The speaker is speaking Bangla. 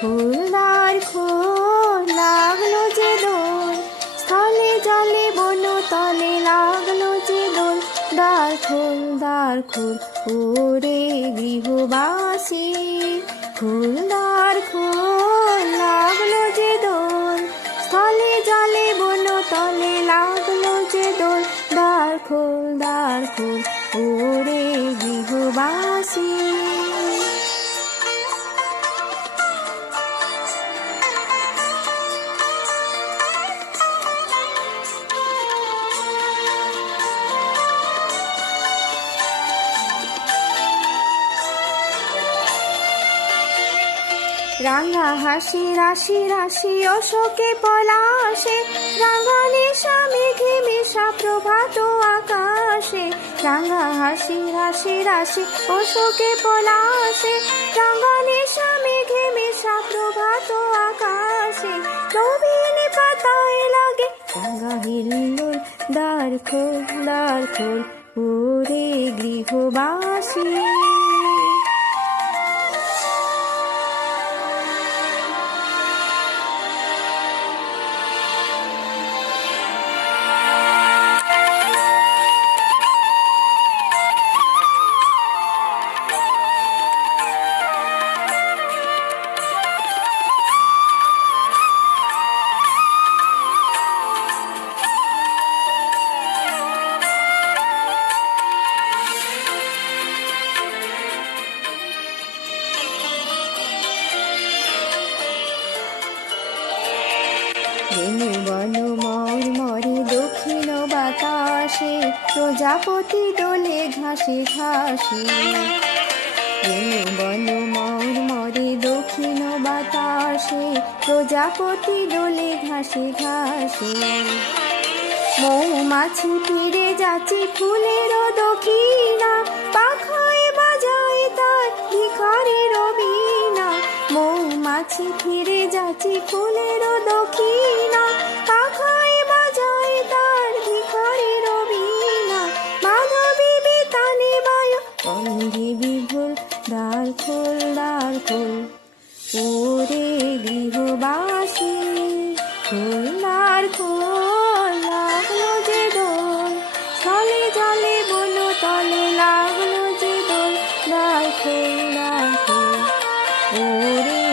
খোলদার খোল লাগলো যে দোল, স্থলে জলে বন তলে লাগলো যে দোল। দ্বার খোল ওরে গৃহবাসী, খোলদার খোল লাগলো যে দোল, স্থলে জলে বন তলে লাগলো যে দোল। দ্বার খোল ওরে গৃহবাসী। রাঙা হাসি রাশি রাশি অশোকে পলাশে, রাঙা নেশা মেঘে মেশা প্রভাত আকাশে। রাঙা হাসি রাশি রাশি অশোকে পলাশে, রাঙা নেশা মেঘে মেশা প্রভাত আকাশে। নবীন পাতায় লাগে রাঙা হিল্লোল, দ্বার খোল ওরে গৃহবাসী। বেনু বন মর্মরে দক্ষিণ বাতাসে, প্রজাপতি দোলে ঘাসে ঘাসে। বেনু বন মর্মরে দক্ষিণ বাতাসে, প্রজাপতি দোলে ঘাসে ঘাসে। মৌমাছি ফিরে যাচ্ছে ফুলের দক্ষিণা, পাখায় বাজায় তার ভিখারির বীণা। মৌমাছি ফিরে যাচ্ছে ফুলের দক্ষিণা, পাখায় বাজায় তার ভিখারির বীণা। মাধবী বেতানে বায় কণ্ঠে বিভোর, দ্বার খোল ওরে গৃহবাসী। খোলদার খোল লাগলো যে দোল, স্থলে জলে বন তলে লাগলো যে দোল। দ্বার খোল ওরে